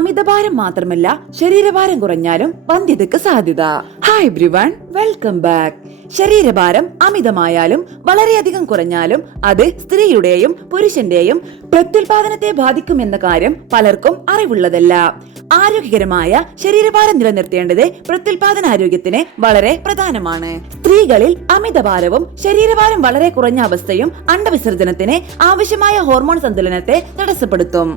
അമിതഭാരം മാത്രമല്ല ശരീരഭാരം കുറഞ്ഞാലും വന്ധ്യതയ്ക്ക് സാധ്യത. Hi everyone, welcome back. ശരീരഭാരം അമിതമായാലും വളരെയധികം കുറഞ്ഞാലും അത് സ്ത്രീയുടെയും പുരുഷന്റെയും പ്രത്യുൽപാദനത്തെ ബാധിക്കുമെന്ന കാര്യം പലർക്കും അറിവുള്ളതല്ല. ആരോഗ്യകരമായ ശരീരഭാരം നിലനിർത്തേണ്ടത് പ്രത്യുൽപാദനാരോഗ്യത്തിന് വളരെ പ്രധാനമാണ്. സ്ത്രീകളിൽ അമിതഭാരവും ശരീരഭാരം വളരെ കുറഞ്ഞ അവസ്ഥയും അണ്ടവിസർജനത്തിന് ആവശ്യമായ ഹോർമോൺ സന്തുലനത്തെ തടസ്സപ്പെടുത്തും.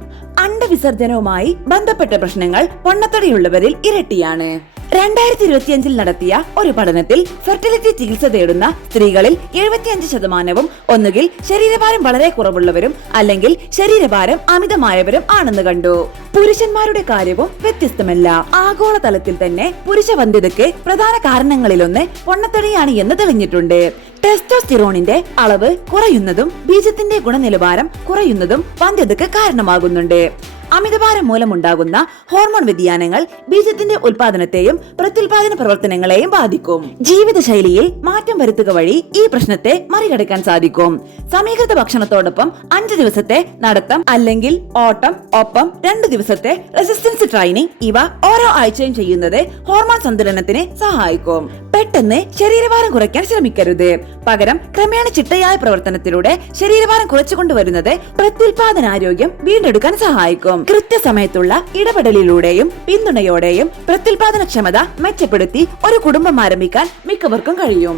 അണ്ടവിസർജനവുമായി ബന്ധപ്പെട്ട പ്രശ്നങ്ങൾ പൊണ്ണത്തടിയുള്ളവരിൽ ഇരട്ടിയാണ്. 2025 നടത്തിയ ഒരു പഠനത്തിൽ ഫെർട്ടിലിറ്റി ചികിത്സ തേടുന്ന സ്ത്രീകളിൽ 75% ഒന്നുകിൽ ശരീരഭാരം വളരെ കുറവുള്ളവരും അല്ലെങ്കിൽ ശരീരഭാരം അമിതമായവരും ആണെന്ന് കണ്ടു. പുരുഷന്മാരുടെ കാര്യവും വ്യത്യസ്തമല്ല. ആഗോളതലത്തിൽ തന്നെ പുരുഷ വന്ധ്യതയ്ക്ക് പ്രധാന കാരണങ്ങളിലൊന്ന് പൊണ്ണത്തടിയാണ് എന്ന് തെളിഞ്ഞിട്ടുണ്ട്. ടെസ്റ്റോസ്റ്റിറോണിന്റെ അളവ് കുറയുന്നതും ബീജത്തിന്റെ ഗുണനിലവാരം കുറയുന്നതും വന്ധ്യതയ്ക്ക് കാരണമാകുന്നുണ്ട്. അമിതഭാരം മൂലമുണ്ടാകുന്ന ഹോർമോൺ വ്യതിയാനങ്ങൾ ബീജത്തിന്റെ ഉൽപാദനത്തെയും പ്രത്യുൽപാദന പ്രവർത്തനങ്ങളെയും ബാധിക്കും. ജീവിതശൈലിയിൽ മാറ്റം വരുത്തുക വഴി ഈ പ്രശ്നത്തെ മറികടക്കാൻ സാധിക്കും. സമീകൃത ഭക്ഷണത്തോടൊപ്പം 5 ദിവസത്തെ നടത്തം അല്ലെങ്കിൽ ഓട്ടം, ഒപ്പം 2 ദിവസത്തെ റെസിസ്റ്റൻസ് ട്രെയിനിങ്, ഇവ ഓരോ ആഴ്ചയും ചെയ്യുന്നത് ഹോർമോൺ സന്തുലനത്തിന് സഹായിക്കും. പെട്ടെന്ന് ശരീരഭാരം കുറയ്ക്കാൻ ശ്രമിക്കരുത്. പകരം ക്രമേണ ചിട്ടയായ പ്രവർത്തനത്തിലൂടെ ശരീരഭാരം കുറച്ചുകൊണ്ടുവരുന്നത് പ്രത്യുൽപാദനാരോഗ്യം വീണ്ടെടുക്കാൻ സഹായിക്കും. കൃത്യസമയത്തുള്ള ഇടപെടലിലൂടെയും പിന്തുണയോടെയും പ്രത്യുൽപാദനക്ഷമത മെച്ചപ്പെടുത്തി ഒരു കുടുംബം ആരംഭിക്കാൻ മിക്കവർക്കും കഴിയും.